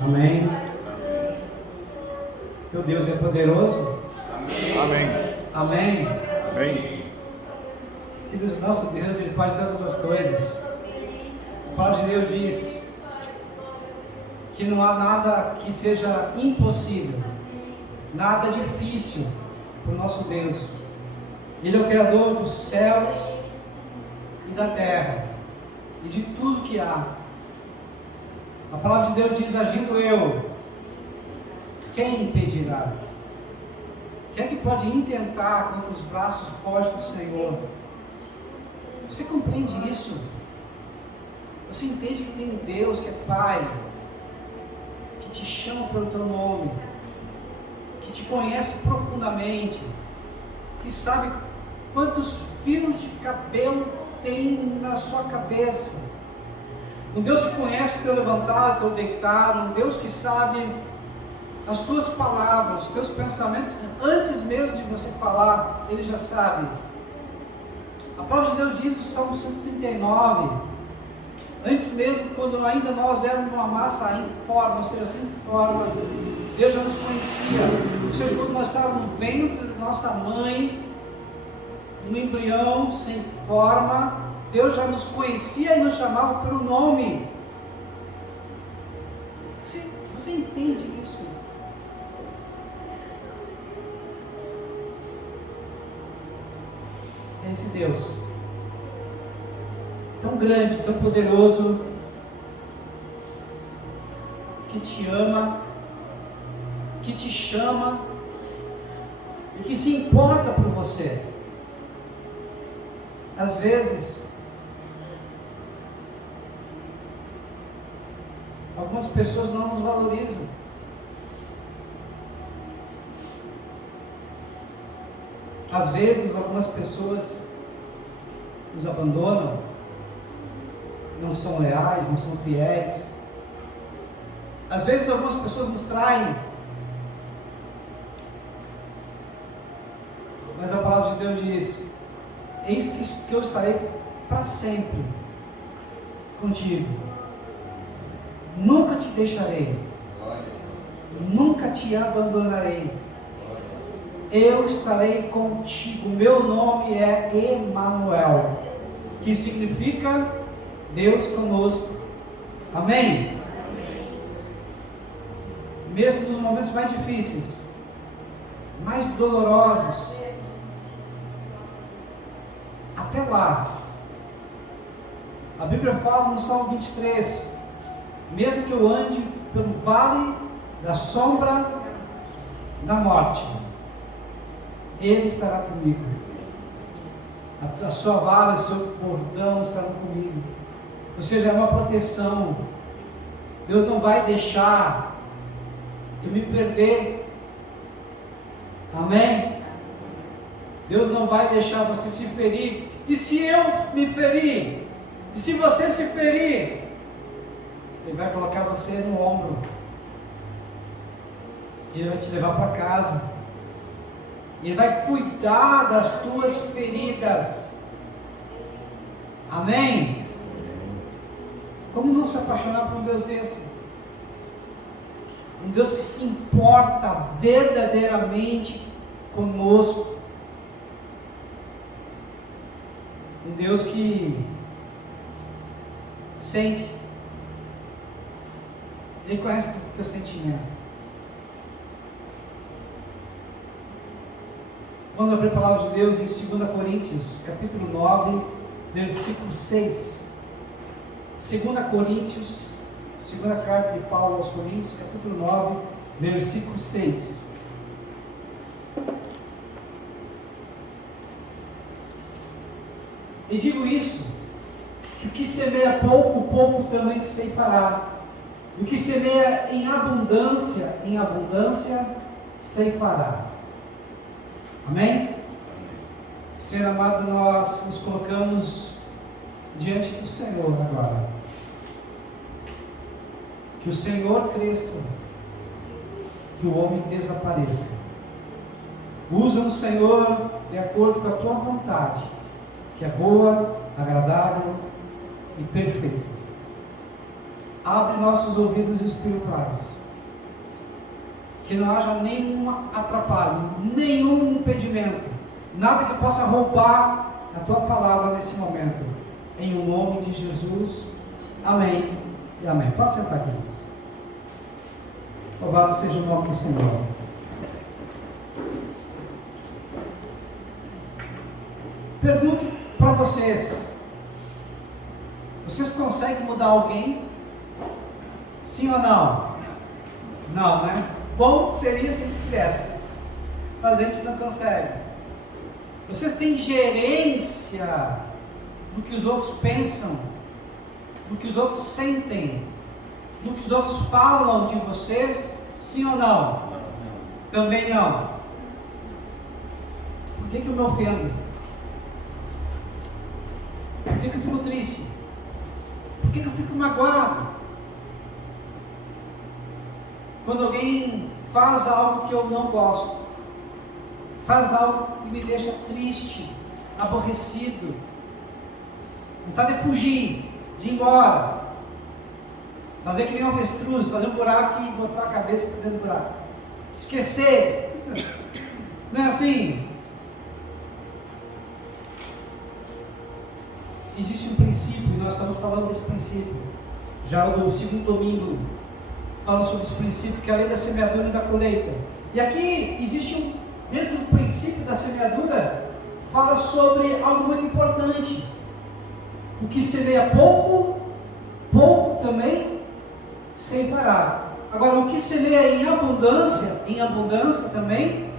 Amém. Teu Deus é poderoso. Amém. Amém. Amém. Queridos, nosso Deus, Ele pode todas as coisas. A palavra de Deus diz que não há nada que seja impossível, nada difícil para o nosso Deus. Ele é o Criador dos céus e da terra e de tudo que há. A palavra de Deus diz: agindo eu, quem impedirá? Quem é que pode intentar contra os braços fortes do Senhor? Você compreende isso? Você entende que tem um Deus que é Pai, que te chama pelo teu nome, que te conhece profundamente, que sabe quantos fios de cabelo tem na sua cabeça, um Deus que conhece o teu levantado, o teu deitado, um Deus que sabe as tuas palavras, os teus pensamentos, antes mesmo de você falar, Ele já sabe. A palavra de Deus diz no Salmo 139, antes mesmo, quando ainda nós éramos uma massa informe, ou seja, sem forma, Deus já nos conhecia. Ou seja, quando nós estávamos no ventre da nossa mãe, no embrião, sem forma, Deus já nos conhecia e nos chamava pelo nome. Você entende isso? É esse Deus tão grande, tão poderoso, que te ama, que te chama e que se importa por você. Às vezes, algumas pessoas não nos valorizam. Às vezes, algumas pessoas nos abandonam, não são leais, não são fiéis. Às vezes, algumas pessoas nos traem. Mas a palavra de Deus diz: eis que eu estarei para sempre contigo. Nunca te deixarei, nunca te abandonarei. Eu estarei contigo. Meu nome é Emanuel, que significa Deus conosco. Amém? Mesmo nos momentos mais difíceis, mais dolorosos, até lá, a Bíblia fala no Salmo 23, mesmo que eu ande pelo vale da sombra da morte, Ele estará comigo. A sua vara, o seu bordão estarão comigo. Ou seja, é uma proteção. Deus não vai deixar eu me perder. Amém? Deus não vai deixar você se ferir. E se eu me ferir? E se você se ferir? Ele vai colocar você no ombro. Ele vai te levar para casa. Ele vai cuidar das tuas feridas. Amém? Como não se apaixonar por um Deus desse? Um Deus que se importa verdadeiramente conosco. Um Deus que sente. Ele conhece o teu sentimento. Vamos abrir a palavra de Deus em 2 Coríntios, capítulo 9, versículo 6. 2 Coríntios, segunda carta de Paulo aos Coríntios, capítulo 9, versículo 6. E digo isso, que o que semeia pouco, pouco também ceifará. O que semeia em abundância ceifará. Amém? Senhor amado, nós nos colocamos diante do Senhor agora. Que o Senhor cresça, que o homem desapareça. Usa-nos, Senhor, de acordo com a tua vontade, que é boa, agradável e perfeita. abre nossos ouvidos espirituais. Que não haja nenhum atrapalho, nenhum impedimento, nada que possa roubar a tua palavra nesse momento. Em o nome de Jesus. Amém e amém. Pode sentar, queridos. Louvado seja o nome do Senhor. Pergunto para vocês: vocês conseguem mudar alguém? Sim ou não? Não, né? Bom seria se pudesse, mas a gente não consegue. Vocês têm gerência do que os outros pensam, do que os outros sentem, do que os outros falam de vocês? Sim ou não? Também não. Por que eu me ofendo? Por que eu fico triste? Por que eu fico magoado? Quando alguém faz algo que eu não gosto, faz algo que me deixa triste, aborrecido, vontade de fugir, de ir embora, fazer que nem um avestruz, fazer um buraco e botar a cabeça para dentro do buraco, esquecer. Não é assim? Existe um princípio, e nós estamos falando desse princípio, já no segundo domingo, falando sobre esse princípio, que é a lei da semeadura e da colheita. E aqui existe dentro do princípio da semeadura, fala sobre algo muito importante. O que semeia pouco, pouco também ceifará. Agora, o que semeia em abundância também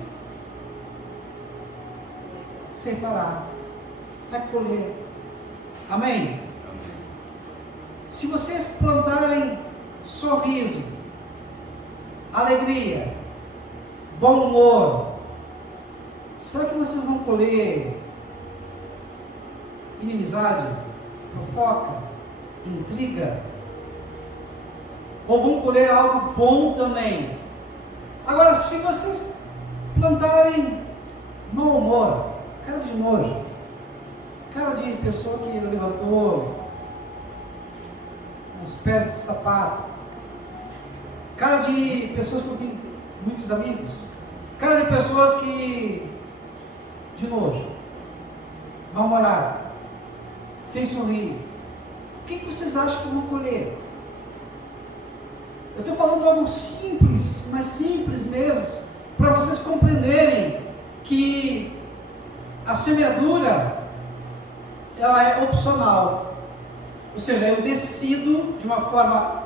ceifará, vai colher. Amém? Se vocês plantarem sorriso, alegria, bom humor, será que vocês vão colher inimizade, fofoca, intriga? Ou vão colher algo bom também? Agora, se vocês plantarem mau humor, cara de nojo, cara de pessoa que levantou os pés de sapato, cara de pessoas que têm muitos amigos, cara de pessoas que de nojo, mal-humorado, sem sorrir, o que vocês acham que vão colher? Eu estou falando algo simples, mas simples mesmo, para vocês compreenderem que a semeadura, ela é opcional, ou seja, eu decido de uma forma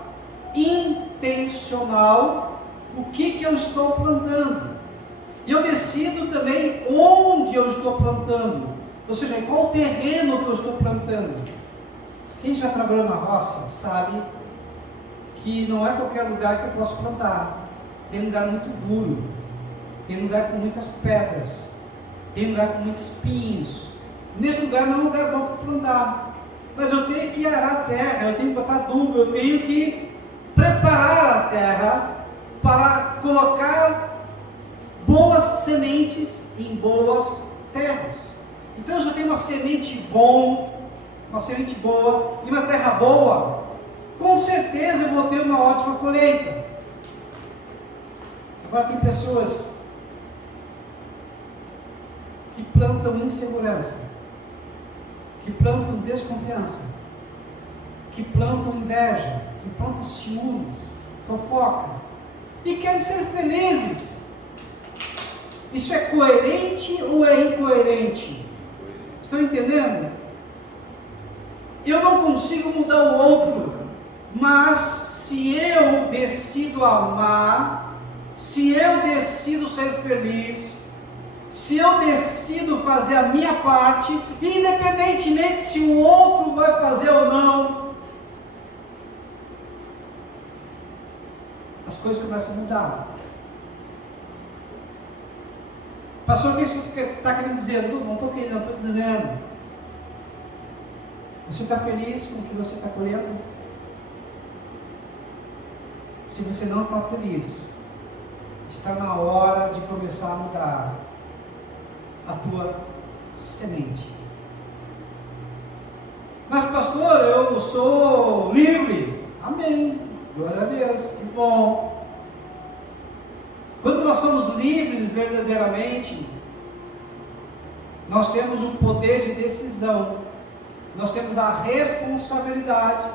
intencional o que eu estou plantando, e eu decido também onde eu estou plantando, ou seja, em qual terreno que eu estou plantando. Quem já trabalhou na roça sabe que não é qualquer lugar que eu posso plantar. Tem lugar muito duro, tem lugar com muitas pedras, tem lugar com muitos espinhos. Nesse lugar não é um lugar bom para plantar, mas eu tenho que arar a terra, eu tenho que botar adubo, eu tenho que preparar a terra para colocar boas sementes em boas terras. Então eu já tenho uma semente boa e uma terra boa, com certeza eu vou ter uma ótima colheita. Agora tem pessoas que plantam insegurança, que plantam desconfiança, que plantam inveja, que plantam ciúmes, fofoca, e querem ser felizes. Isso é coerente ou é incoerente? Estão entendendo? Eu não consigo mudar o outro, mas se eu decido amar, se eu decido ser feliz, se eu decido fazer a minha parte, independentemente se o outro vai fazer ou não, as coisas começam a mudar. Pastor, o que você está querendo dizer? Não estou querendo, estou dizendo. Você está feliz com o que você está colhendo? Se você não está feliz, está na hora de começar a mudar a tua semente. Mas pastor, eu sou livre. Amém. Glória a Deus. Que bom. Quando nós somos livres verdadeiramente, nós temos o poder de decisão. Nós temos a responsabilidade.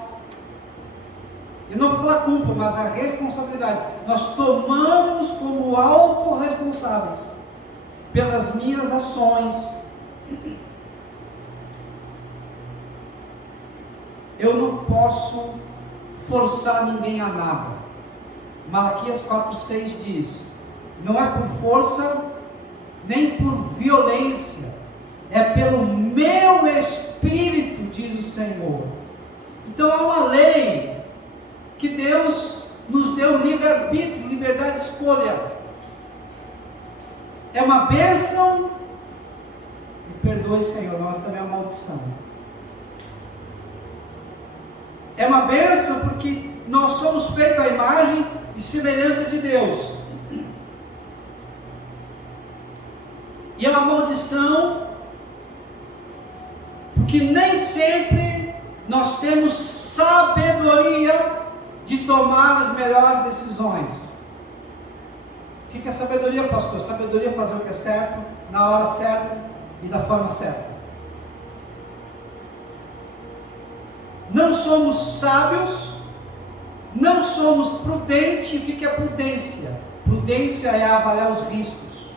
Eu não vou falar culpa, mas a responsabilidade. Nós tomamos como autorresponsáveis pelas minhas ações. Eu não posso forçar ninguém a nada. Malaquias 4:6 diz: não é por força, nem por violência, é pelo meu Espírito, diz o Senhor. Então há uma lei que Deus nos deu livre-arbítrio, liberdade de escolha. É uma bênção, me perdoe, Senhor, nós também é uma maldição. É uma bênção porque nós somos feitos à imagem e semelhança de Deus. E é uma maldição porque nem sempre nós temos sabedoria de tomar as melhores decisões. O que é sabedoria, pastor? Sabedoria é fazer o que é certo, na hora certa e da forma certa. Não somos sábios, não somos prudentes. O que é prudência? Prudência é avaliar os riscos,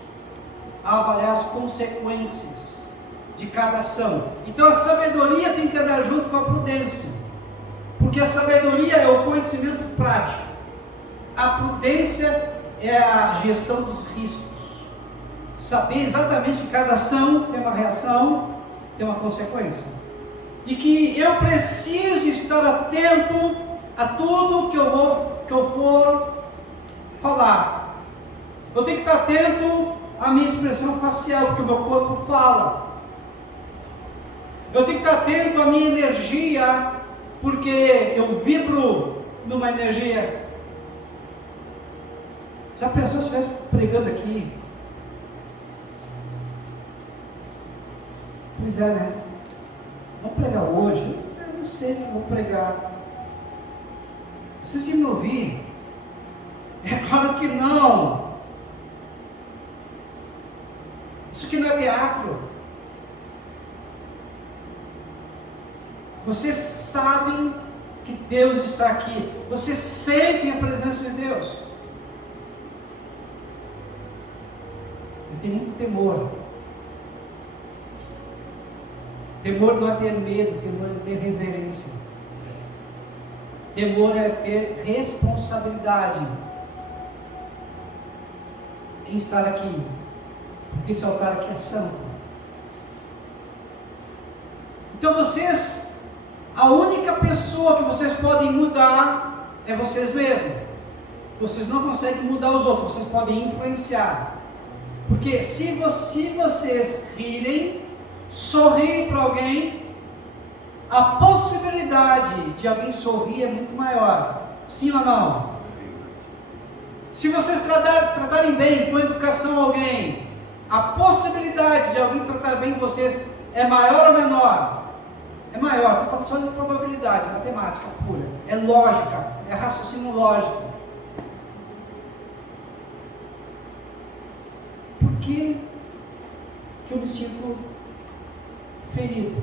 avaliar as consequências de cada ação. Então a sabedoria tem que andar junto com a prudência, porque a sabedoria é o conhecimento prático, a prudência é a gestão dos riscos, saber exatamente que cada ação tem uma reação, tem uma consequência, e que eu preciso estar atento a tudo que eu for falar. Eu tenho que estar atento à minha expressão facial, porque o meu corpo fala. Eu tenho que estar atento à minha energia, porque eu vibro numa energia. Já pensou se eu estivesse pregando aqui? Pois é, né? Vamos pregar hoje? Eu não sei o que eu vou pregar. Vocês iam me ouvir? É claro que não. Isso aqui não é teatro. Vocês sabem que Deus está aqui. Vocês sentem a presença de Deus. Eu tenho muito temor. Temor não é ter medo, temor é ter reverência. Temor é ter responsabilidade em estar aqui, porque esse altar aqui é santo. Então vocês, a única pessoa que vocês podem mudar é vocês mesmos. Vocês não conseguem mudar os outros, vocês podem influenciar. Porque se vocês rirem, sorrirem para alguém, a possibilidade de alguém sorrir é muito maior. Sim ou não? Se vocês tratarem bem, com educação alguém, a possibilidade de alguém tratar bem vocês é maior ou menor? É maior. Estou falando só de probabilidade, matemática pura. É lógica, é raciocínio lógico. Por que eu me sinto ferido?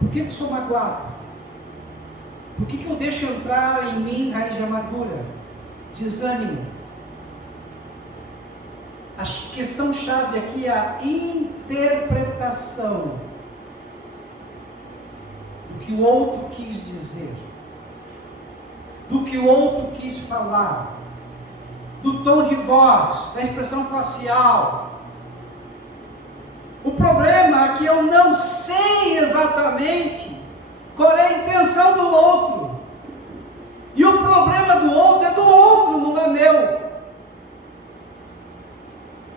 Por que eu sou magoado? Por que eu deixo entrar em mim raiz de amargura, desânimo? A questão chave aqui é a interpretação do que o outro quis dizer, do que o outro quis falar, do tom de voz, da expressão facial. O problema é que eu não sei exatamente qual é a intenção do outro. E o problema do outro é do outro, não é meu.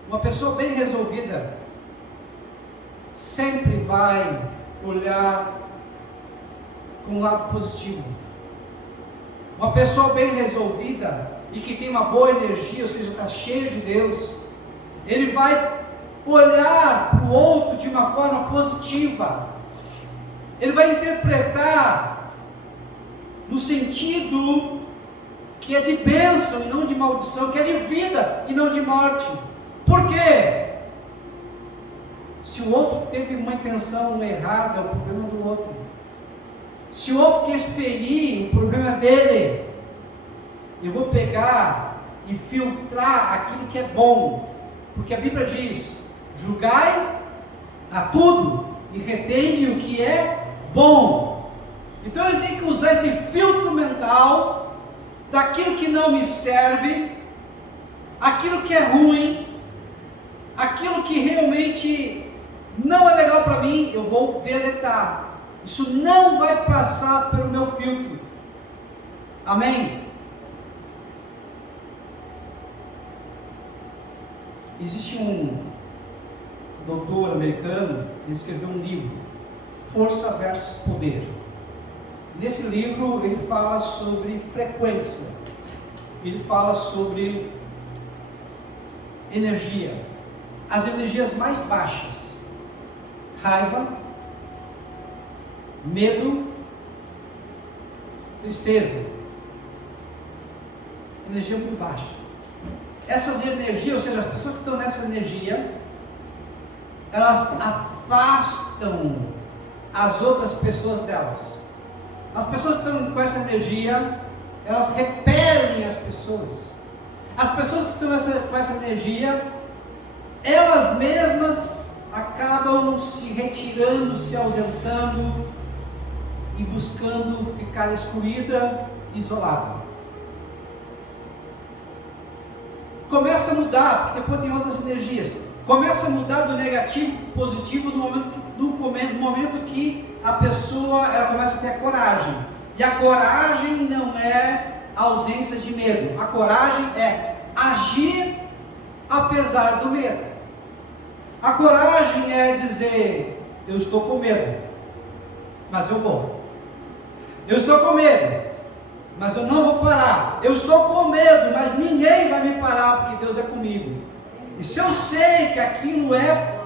Uma pessoa bem resolvida sempre vai olhar com um lado positivo. Uma pessoa bem resolvida e que tem uma boa energia, ou seja, está cheio de Deus, ele vai olhar para o outro de uma forma positiva. Ele vai interpretar no sentido que é de bênção e não de maldição, que é de vida e não de morte. Por quê? Se o outro teve uma intenção errada, é o problema do outro. Se o outro quis ferir, o problema é dele. Eu vou pegar e filtrar aquilo que é bom, porque a Bíblia diz: julgai a tudo e retende o que é bom. Então eu tenho que usar esse filtro mental daquilo que não me serve, aquilo que é ruim, aquilo que realmente não é legal para mim, eu vou deletar. Isso não vai passar pelo meu filtro. Amém? Existe um doutor americano, ele escreveu um livro, Força versus Poder. Nesse livro ele fala sobre frequência, ele fala sobre energia, as energias mais baixas: raiva, medo, tristeza, energia muito baixa. Essas energias, ou seja, as pessoas que estão nessa energia, elas afastam as outras pessoas delas. As pessoas que estão com essa energia, elas repelem as pessoas. As pessoas que estão com essa energia, elas mesmas acabam se retirando, se ausentando e buscando ficar excluída, isolada. Começa a mudar, porque depois tem outras energias. Começa a mudar do negativo para o positivo no momento que a pessoa ela começa a ter a coragem. E a coragem não é a ausência de medo. A coragem é agir apesar do medo. A coragem é dizer: eu estou com medo, mas eu vou. Eu estou com medo, mas eu não vou parar. Eu estou com medo, mas ninguém vai me parar, porque Deus é comigo. E se eu sei que aquilo é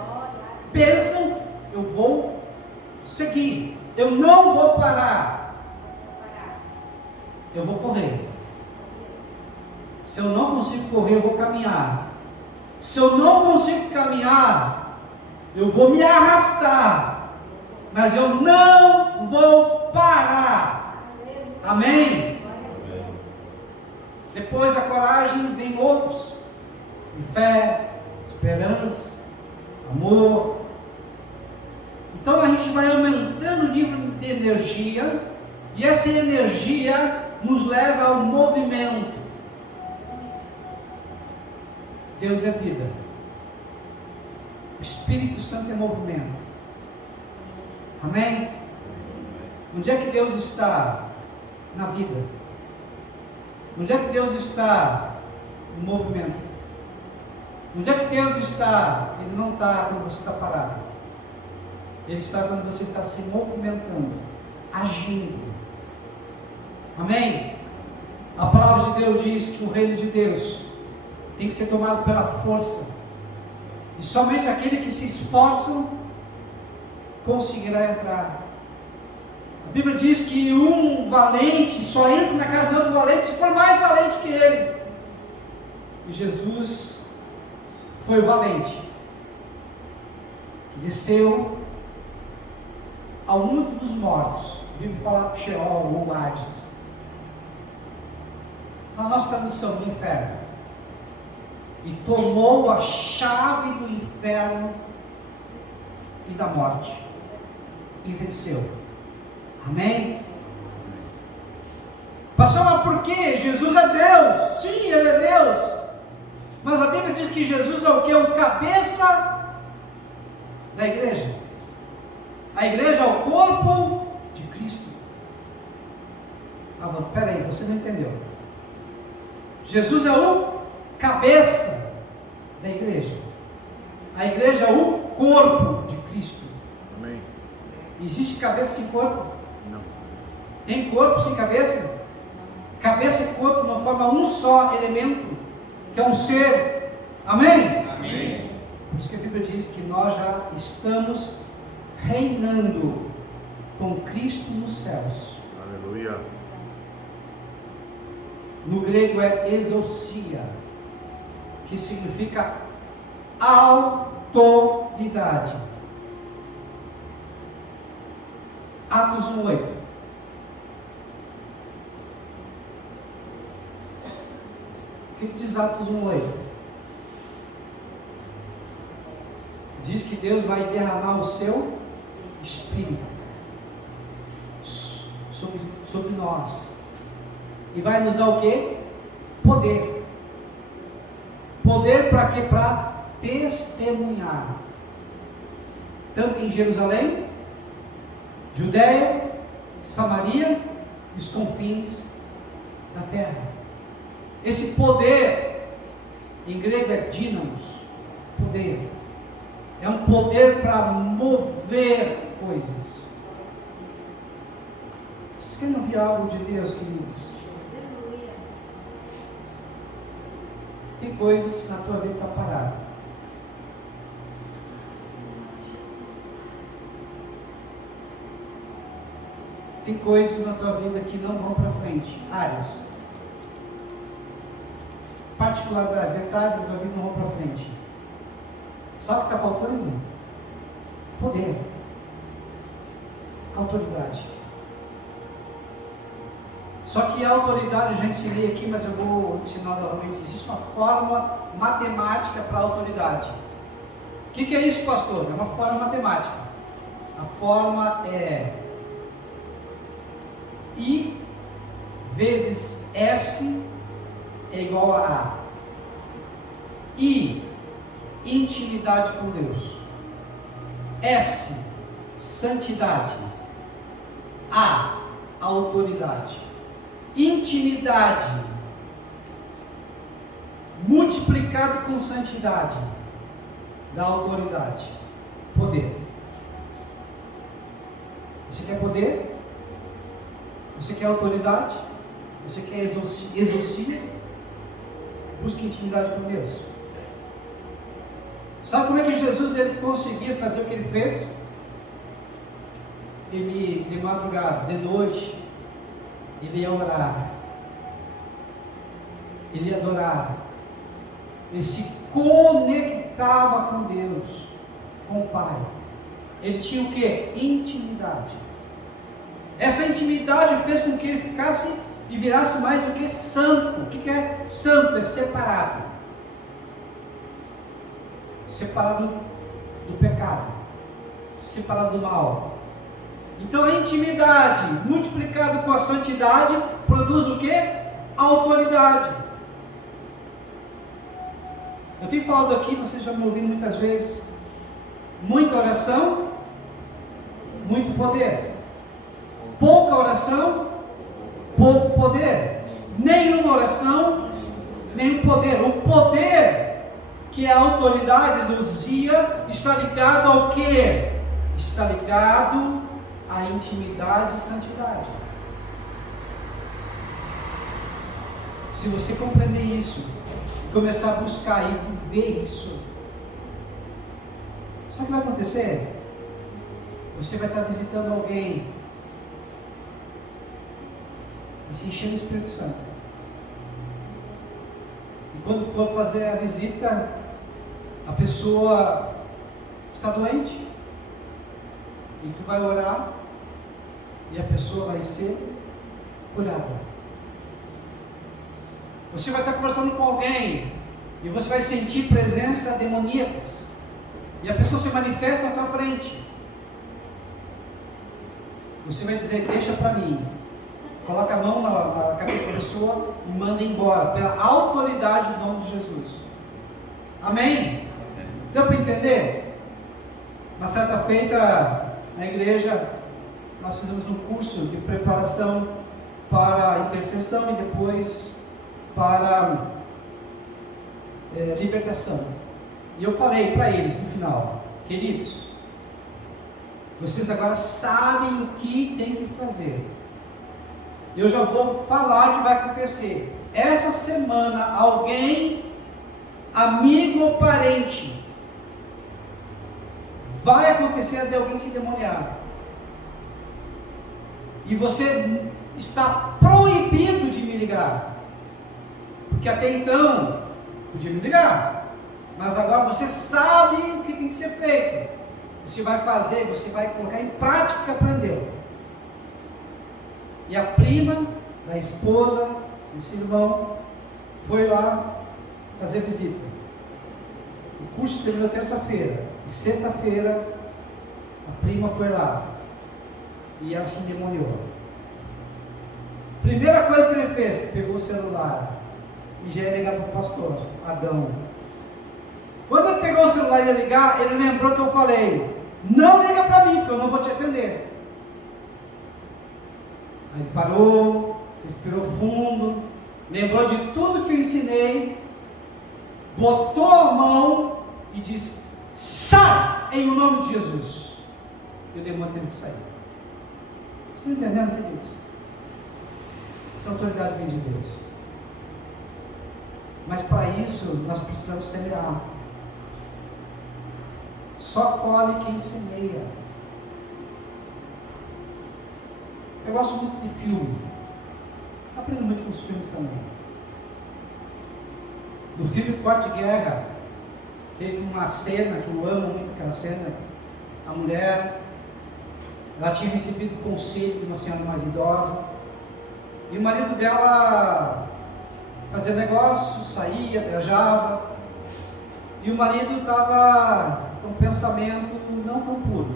bênção, eu vou seguir. Eu não vou parar. Eu vou correr. Se eu não consigo correr, eu vou caminhar. Se eu não consigo caminhar, eu vou me arrastar. Mas eu não vou parar. Amém? Depois da coragem vem outros: fé, esperança, amor. Então a gente vai aumentando o nível de energia, e essa energia nos leva ao movimento. Deus é vida, o Espírito Santo é movimento. Amém? Onde é que Deus está? Na vida. Onde é que Deus está? No movimento. Onde é que Deus está? Ele não está quando você está parado. Ele está quando você está se movimentando, agindo. Amém? A palavra de Deus diz que o reino de Deus tem que ser tomado pela força. E somente aquele que se esforçam conseguirá entrar. A Bíblia diz que um valente só entra na casa do outro valente se for mais valente que ele. E Jesus foi o valente que desceu ao mundo dos mortos. A Bíblia fala para Sheol ou Hades. Na nossa tradução, do inferno. E tomou a chave do inferno e da morte. E venceu. Amém? Pastor, mas por quê? Jesus é Deus. Sim, Ele é Deus. Mas a Bíblia diz que Jesus é o que? O cabeça da igreja. A igreja é o corpo de Cristo. Ah, peraí, você não entendeu. Jesus é o cabeça da igreja. A igreja é o corpo de Cristo. Amém. Existe cabeça sem corpo? Não. Tem corpo sem cabeça? Cabeça e corpo não formam um só elemento, que é um ser. Amém? Amém. Por isso que a Bíblia diz que nós já estamos reinando com Cristo nos céus. Aleluia. No grego é exousia, que significa autoridade. Atos 1:8. O que diz Atos 1:8? Diz que Deus vai derramar o seu Espírito sobre nós. E vai nos dar o quê? Poder. Poder para quê? Para testemunhar. Tanto em Jerusalém, Judeia, Samaria e os confins da terra. Esse poder, em grego é dínamos, poder. É um poder para mover coisas. Vocês querem ouvir algo de Deus, queridos? Tem coisas na tua vida que estão paradas. Tem coisas na tua vida que não vão para frente. Áreas. Particularidade, detalhes da tua vida não vão para frente. Sabe o que está faltando? Poder. Autoridade. Só que a autoridade, eu já ensinei aqui, mas eu vou ensinar novamente. Existe uma fórmula matemática para a autoridade. O que é isso, pastor? É uma fórmula matemática. A fórmula é I vezes S é igual a A. I, intimidade com Deus. S, santidade. A, autoridade. Intimidade multiplicado com santidade dá autoridade. Poder. Você quer poder? Você quer autoridade? Você quer exorcia? Busque intimidade com Deus. Sabe como é que Jesus ele conseguia fazer o que ele fez? Ele, de madrugada, de noite, ele ia orar, ele ia adorar, ele se conectava com Deus, com o Pai. Ele tinha o que? Intimidade. Essa intimidade fez com que ele ficasse e virasse mais do que santo. O que é santo? É separado. Separado do pecado, separado do mal. Então a intimidade multiplicado com a santidade produz o que? Autoridade. Eu tenho falado aqui, vocês já me ouviram muitas vezes, muita oração, muito poder. Pouca oração, pouco poder. Nenhuma oração, nenhum poder. O poder, que é a autoridade, exousia, está ligado ao que? Está ligado à intimidade e santidade. Se você compreender isso, e começar a buscar e viver isso, sabe o que vai acontecer? Você vai estar visitando alguém e se encher do Espírito Santo. E quando for fazer a visita, a pessoa está doente, e tu vai orar, e a pessoa vai ser curada. Você vai estar conversando com alguém, e você vai sentir presença demoníacas, e a pessoa se manifesta na tua frente. Você vai dizer, deixa para mim. Coloca a mão na cabeça da pessoa e manda embora, pela autoridade do nome de Jesus. Amém? Deu para entender? Uma certa feita, na igreja, nós fizemos um curso de preparação para a intercessão e depois para libertação. E eu falei para eles no final, queridos, vocês agora sabem o que tem que fazer. Eu já vou falar o que vai acontecer. Essa semana, alguém, amigo ou parente, vai acontecer de alguém se demoniar. E você está proibido de me ligar. Porque até então, podia me ligar, mas agora você sabe o que tem que ser feito. Você vai fazer, você vai colocar em prática o que aprendeu. E a prima da esposa desse irmão foi lá fazer visita. O curso terminou terça-feira, e sexta-feira a prima foi lá e ela se endemoniou. Primeira coisa que ele fez, pegou o celular e já ia ligar para o pastor Adão. Quando ele pegou o celular e ia ligar, ele lembrou que eu falei: não liga para mim, porque eu não vou te atender. Aí ele parou, respirou fundo, lembrou de tudo que eu ensinei, botou a mão e disse: sai em nome de Jesus. E o demônio teve que sair. Vocês estão entendendo o que é isso? Essa autoridade vem de Deus. Mas para isso nós precisamos semear. Só colhe quem semeia. Eu gosto muito de filme. Aprendo muito com os filmes também. No filme Corte de Guerra, teve uma cena que eu amo muito, aquela cena. A mulher, ela tinha recebido conselho de uma senhora mais idosa, e o marido dela fazia negócio, saía, viajava, e o marido estava com um pensamento não tão puro.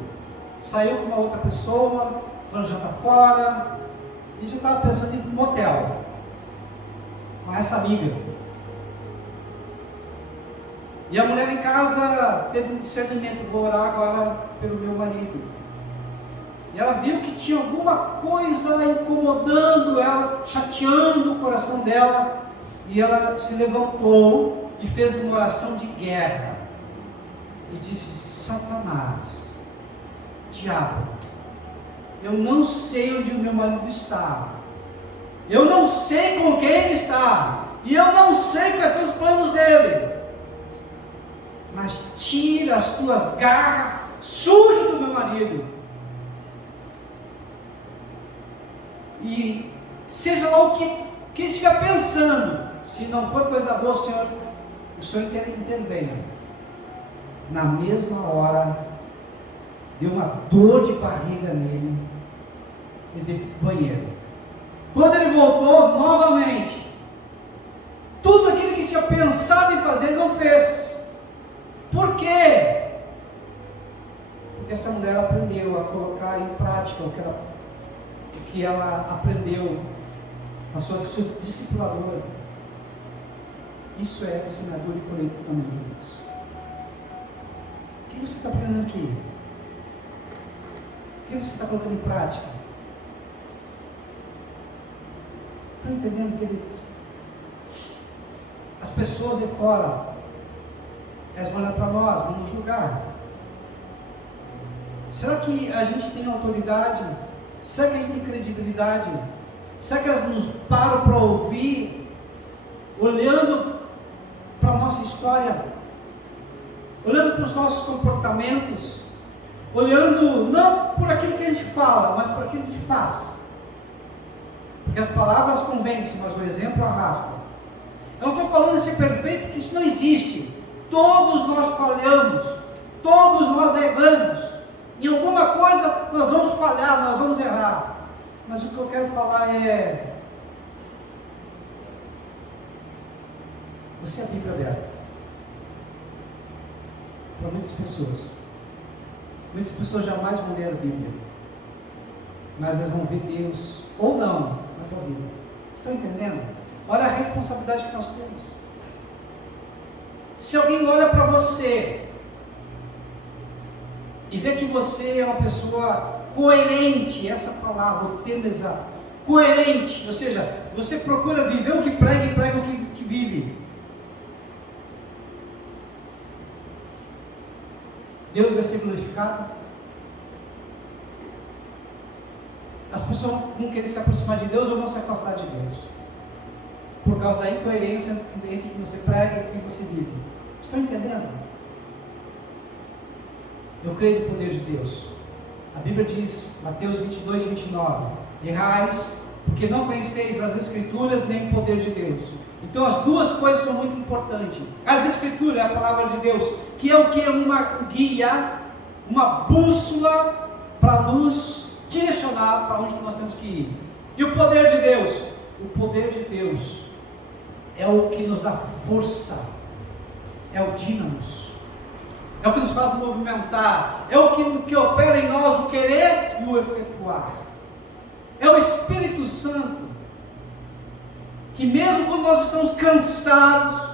Saiu com uma outra pessoa, foi jantar fora, e já estava pensando em ir para um motel com essa amiga. E a mulher em casa teve um discernimento: vou orar agora pelo meu marido. E ela viu que tinha alguma coisa incomodando ela, chateando o coração dela, e ela se levantou e fez uma oração de guerra e disse: Satanás, diabo, eu não sei onde o meu marido está, eu não sei com quem ele está, e eu não sei quais são os planos dele, mas tira as tuas garras sujas do meu marido, e seja lá o que ele estiver pensando, se não for coisa boa, o Senhor intervenha. Na mesma hora, deu uma dor de barriga nele, ele veio para o banheiro. Quando ele voltou novamente, tudo aquilo que tinha pensado em fazer, ele não fez. Por quê? Porque essa mulher aprendeu a colocar em prática o que ela aprendeu na sua discipuladora. Isso é semeadura e colheita também, queridos. O que você está aprendendo aqui? O que você está colocando em prática? Estão entendendo, queridos? As pessoas aí fora, elas vão olhar para nós, vão nos julgar. Será que a gente tem autoridade? Será que a gente tem credibilidade? Será que elas nos param para ouvir, olhando para a nossa história, olhando para os nossos comportamentos, olhando não por aquilo que a gente fala, mas por aquilo que a gente faz? Porque as palavras convencem, mas o exemplo arrasta. Eu não estou falando de ser perfeito, porque isso não existe. Todos nós falhamos, todos nós erramos. Em alguma coisa nós vamos falhar, nós vamos errar. Mas o que eu quero falar é: você é a Bíblia aberta para muitas pessoas. Muitas pessoas jamais vão ler a Bíblia, mas elas vão ver Deus ou não na tua vida. Estão entendendo? Olha a responsabilidade que nós temos. Se alguém olha para você e vê que você é uma pessoa coerente, essa palavra, o termo exato, coerente, ou seja, você procura viver o que prega e prega o que vive, Deus vai ser glorificado. As pessoas vão querer se aproximar de Deus ou vão se afastar de Deus, por causa da incoerência entre o que você prega e o que você vive. Estão entendendo? Eu creio no poder de Deus. A Bíblia diz, Mateus 22, 29, errais porque não conheceis as Escrituras nem o poder de Deus. Então as duas coisas são muito importantes. As Escrituras é a palavra de Deus, que é o que? Um guia, uma bússola para nos direcionar para onde nós temos que ir. E o poder de Deus? O poder de Deus é o que nos dá força, é o dínamos, é o que nos faz movimentar, é o que opera em nós o querer e o efetuar. É o Espírito Santo, que mesmo quando nós estamos cansados,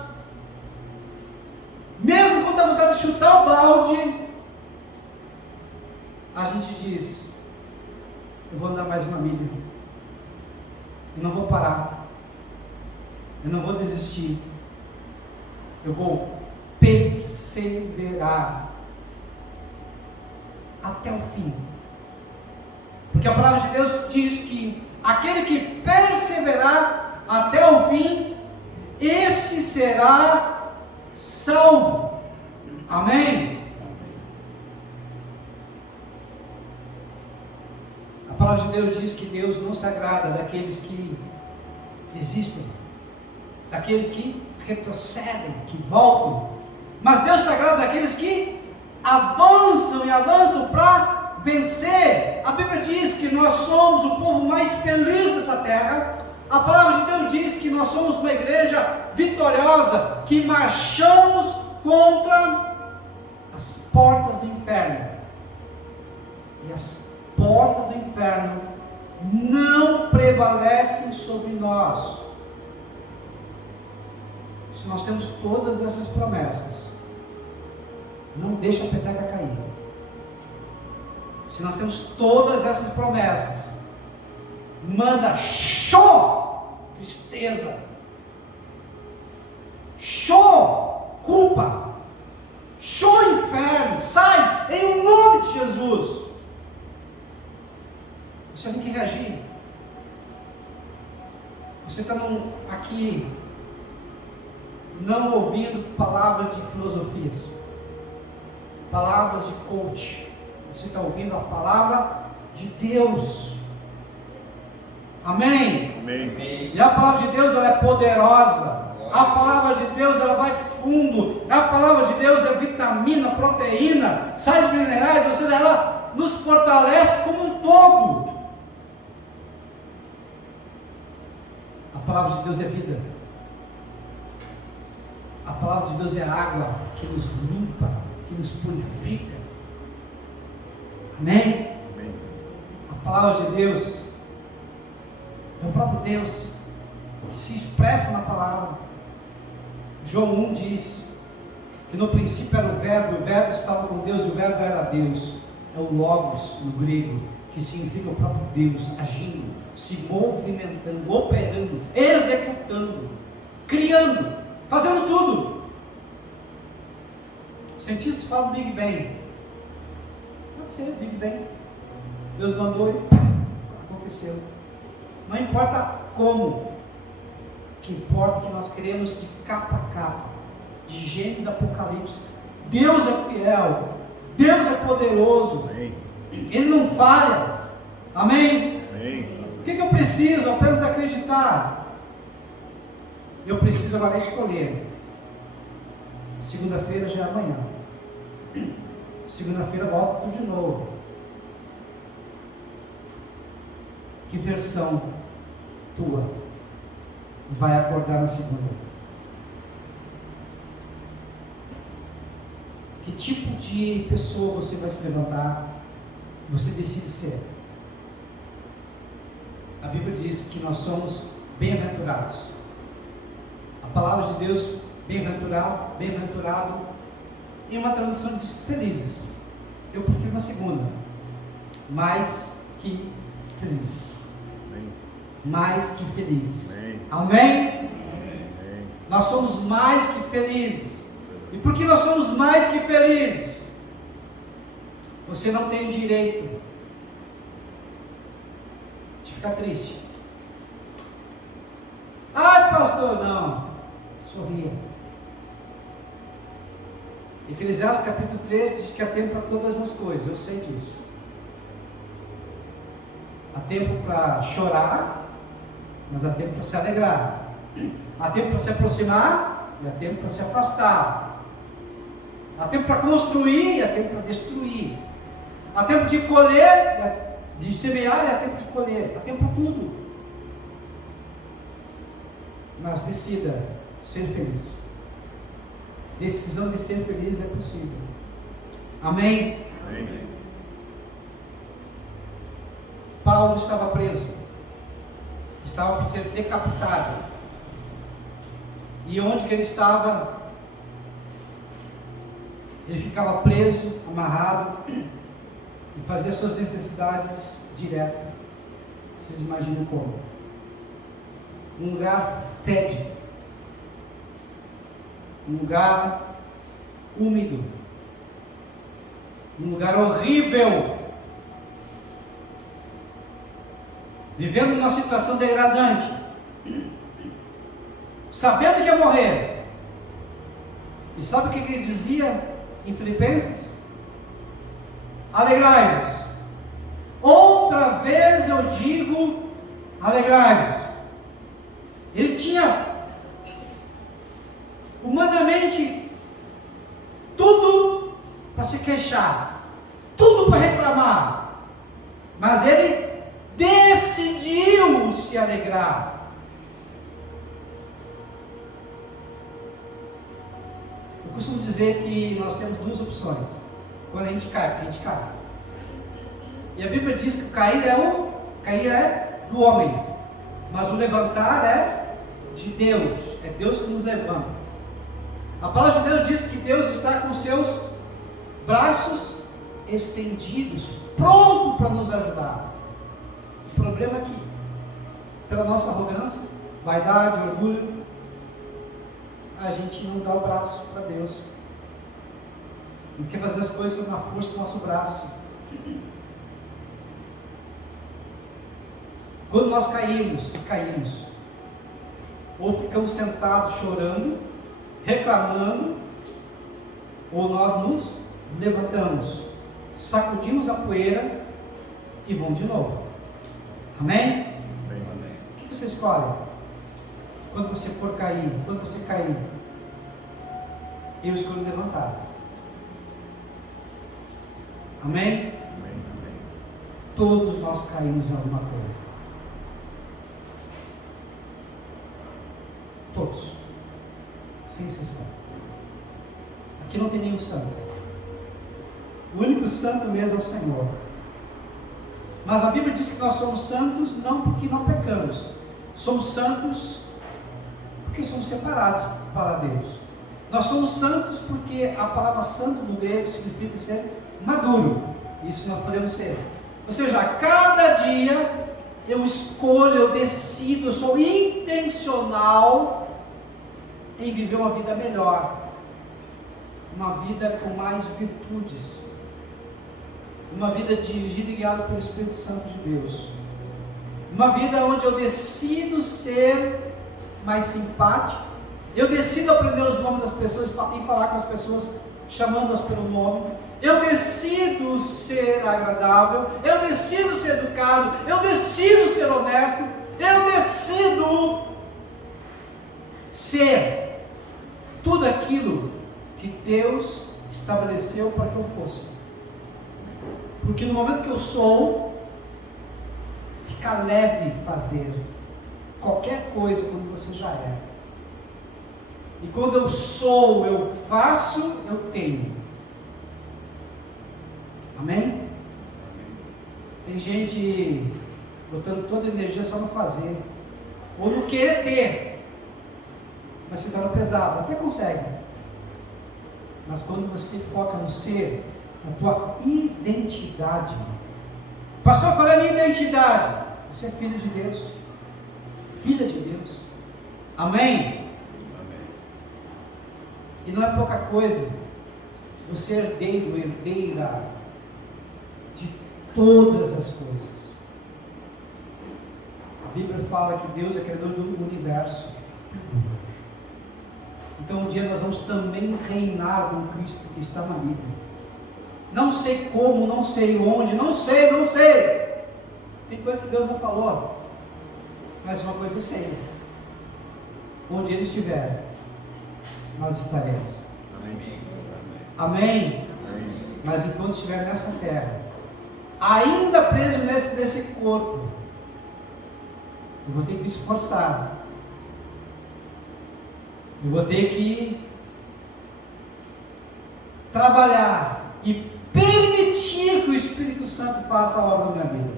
mesmo quando dá vontade de chutar o balde, a gente diz: eu vou andar mais uma milha, eu não vou parar, eu não vou desistir, eu vou perseverar até o fim. Porque a palavra de Deus diz que aquele que perseverar até o fim, esse será salvo. Amém? A palavra de Deus diz que Deus não se agrada daqueles que desistem, daqueles que retrocedem, que voltam, mas Deus se agrada daqueles que avançam e avançam para vencer. A Bíblia diz que nós somos o povo mais feliz dessa terra. A palavra de Deus diz que nós somos uma igreja vitoriosa, que marchamos contra as portas do inferno, e as portas do inferno não prevalecem sobre nós. Se nós temos todas essas promessas, não deixa a peteca cair. Se nós temos todas essas promessas, manda show, tristeza, show, culpa, show, inferno, sai em nome de Jesus. Você tem que reagir. Você está aqui não ouvindo palavras de filosofias, palavras de coach. Você está ouvindo a palavra de Deus. Amém? Amém. E a palavra de Deus, ela é poderosa. A palavra de Deus, ela vai fundo. A palavra de Deus é vitamina, proteína, sais minerais, ou seja, ela nos fortalece como um todo. A palavra de Deus é vida. A palavra de Deus é água que nos limpa, que nos purifica. Amém? Amém. A palavra de Deus é o próprio Deus que se expressa na palavra. João 1 diz que no princípio era o verbo estava com Deus e o verbo era Deus. É o Logos no grego, que significa o próprio Deus agindo, se movimentando, operando, executando, criando, fazendo tudo. Os cientistas falam do Big Bang. Pode ser Big Bang. Deus mandou e aconteceu. Não importa como, o que importa é que nós queremos de capa a capa, de Gênesis a Apocalipse. Deus é fiel, Deus é poderoso, Amém. Ele não falha. Amém? Amém. O que eu preciso? Apenas acreditar. Eu preciso agora escolher. Segunda-feira já é amanhã. Segunda-feira volta tudo de novo. Que versão tua vai acordar na segunda? Que tipo de pessoa você vai se levantar? Você decide ser. A Bíblia diz que nós somos bem-aventurados. A palavra de Deus, bem-aventurado, bem-aventurado, em uma tradução diz felizes. Eu prefiro uma segunda. Mais que felizes. Amém. Mais que felizes. Amém. Amém? Amém. Nós somos mais que felizes. E por que nós somos mais que felizes? Você não tem o direito de ficar triste. Ai, pastor, não. Sorria. Eclesiastes capítulo 3 diz que há tempo para todas as coisas. Eu sei disso. Há tempo para chorar mas há tempo para se alegrar, há tempo para se aproximar e há tempo para se afastar, há tempo para construir e há tempo para destruir, há tempo de colher, de semear e há tempo de colher, há tempo para tudo. Mas decida ser feliz. Decisão de ser feliz é possível. Amém? Amém. Paulo estava preso, estava para ser decapitado, e onde que ele estava, ele ficava preso, amarrado, e fazia suas necessidades direto. Vocês imaginam como? Um lugar fédido, um lugar úmido, um lugar horrível, vivendo numa situação degradante, sabendo que ia morrer. E sabe o que ele dizia em Filipenses? Alegrai-vos. Outra vez eu digo, alegrai-vos. Ele tinha humanamente tudo para se queixar, tudo para reclamar, mas ele decidiu se alegrar. Eu costumo dizer que nós temos duas opções quando a gente cai, porque a gente cai. E a Bíblia diz que cair é do homem, mas o levantar é de Deus. É Deus que nos levanta. A palavra de Deus diz que Deus está com seus braços estendidos, pronto para nos ajudar. O problema é que, pela nossa arrogância, vaidade, orgulho, a gente não dá o braço para Deus. A gente quer fazer as coisas na força do nosso braço. Quando nós caímos, ou ficamos sentados chorando, reclamando, ou nós nos levantamos, sacudimos a poeira e vamos de novo. Amém? Amém. O que você escolhe? Quando você for cair, quando você cair, eu escolho levantar. Amém? Amém. Todos nós caímos em alguma coisa. Todos, sem exceção. Aqui não tem nenhum santo. O único santo mesmo é o Senhor. Mas a Bíblia diz que nós somos santos não porque não pecamos. Somos santos porque somos separados para Deus. Nós somos santos porque a palavra santo no grego significa ser maduro. Isso nós podemos ser. Ou seja, a cada dia eu escolho, eu decido, eu sou intencional em viver uma vida melhor, uma vida com mais virtudes, uma vida dirigida e guiada pelo Espírito Santo de Deus, uma vida onde eu decido ser mais simpático, eu decido aprender os nomes das pessoas e falar com as pessoas chamando-as pelo nome, eu decido ser agradável, eu decido ser educado, eu decido ser honesto, eu decido ser tudo aquilo que Deus estabeleceu para que eu fosse. Porque no momento que eu sou, fica leve fazer qualquer coisa quando você já é. E quando eu sou, eu faço, eu tenho. Amém? Tem gente botando toda a energia só no fazer, ou no querer ter. Mas se torna pesado, até consegue. Mas quando você foca no ser, na tua identidade. Pastor, qual é a minha identidade? Você é filho de Deus, filha de Deus. Amém? E não é pouca coisa você é herdeiro, herdeira de todas as coisas. A Bíblia fala que Deus é criador do universo. Então um dia nós vamos também reinar com Cristo que está na Bíblia. Não sei como, não sei onde, não sei. Tem coisa que Deus não falou. Mas uma coisa eu sei: onde Ele estiver, nós estaremos. Amém. Amém? Amém. Mas enquanto estiver nessa terra, ainda preso nesse corpo, eu vou ter que me esforçar. Eu vou ter que trabalhar e permitir que o Espírito Santo faça a obra na minha vida.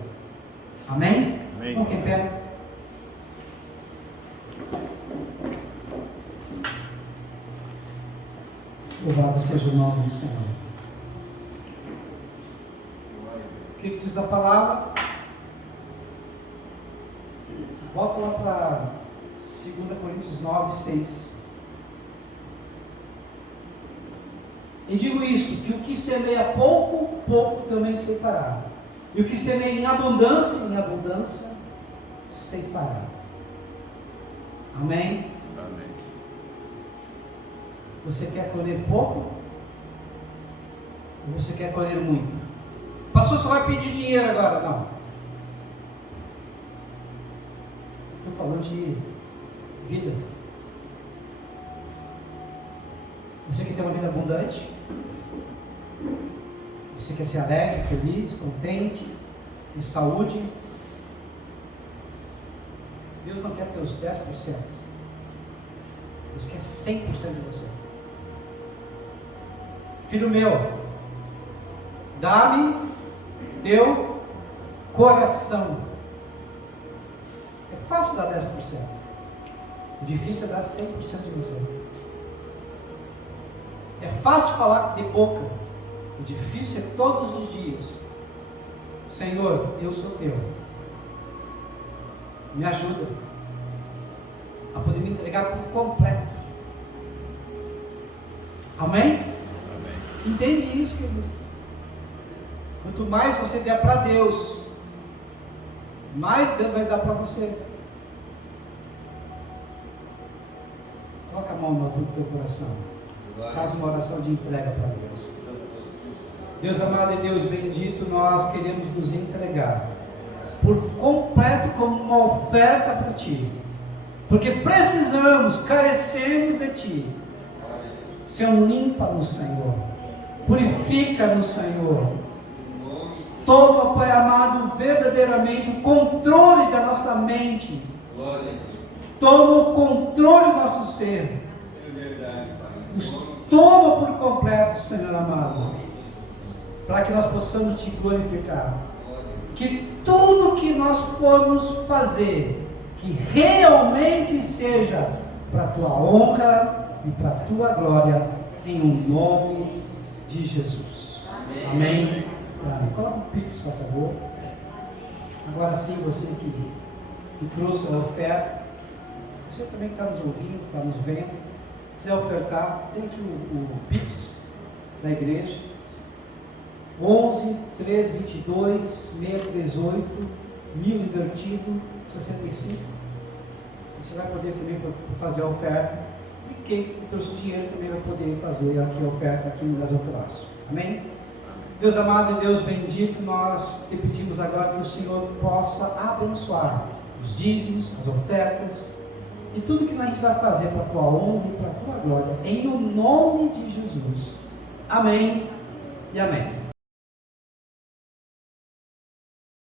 Amém? Amém. Vamos em pé. Louvado seja o nome do Senhor. O que diz a palavra? Volta lá para 2 Coríntios 9, 6. E digo isso, que o que semeia pouco, pouco também ceifará. E o que semeia em abundância, ceifará. Amém? Amém. Você quer colher pouco? Ou você quer colher muito? Pastor, só vai pedir dinheiro agora? Não. Estou falando de vida. Você quer ter uma vida abundante? Você quer ser alegre, feliz, contente, em saúde? Deus não quer ter os 10%. Deus quer 100% de você. Filho meu, dá-me teu coração. É fácil dar 10%. O difícil é dar 100% de você. É fácil falar de boca. O difícil é todos os dias: Senhor, eu sou teu. Me ajuda a poder me entregar por completo. Amém? Entende isso, queridos? Quanto mais você der para Deus, mais Deus vai dar para você. Coloca a mão no teu coração. Faz uma oração de entrega para Deus. Deus amado e Deus bendito, nós queremos nos entregar por completo como uma oferta para Ti, porque precisamos, carecemos de Ti. Senhor, limpa-nos, Senhor, purifica-nos, Senhor. Toma, Pai amado, verdadeiramente o controle da nossa mente. Toma o controle do nosso ser. Nos toma por completo, Senhor amado, para que nós possamos Te glorificar. Que tudo que nós formos fazer, que realmente seja para a Tua honra e para a Tua glória, em o nome de Jesus. Amém. Amém. Coloca o Pix, por favor. Agora sim, você que trouxe a oferta, você também que está nos ouvindo, está nos vendo, quiser ofertar, tem aqui o Pix da igreja, 11 322 638 1000 invertido 65. Você vai poder também fazer a oferta, e quem trouxe dinheiro também vai poder fazer aqui a oferta aqui no gasofilaço. Amém? Deus amado e Deus bendito, nós te pedimos agora que o Senhor possa abençoar os dízimos, as ofertas e tudo que a gente vai fazer para a Tua honra e para a Tua glória, em o nome de Jesus. Amém e amém.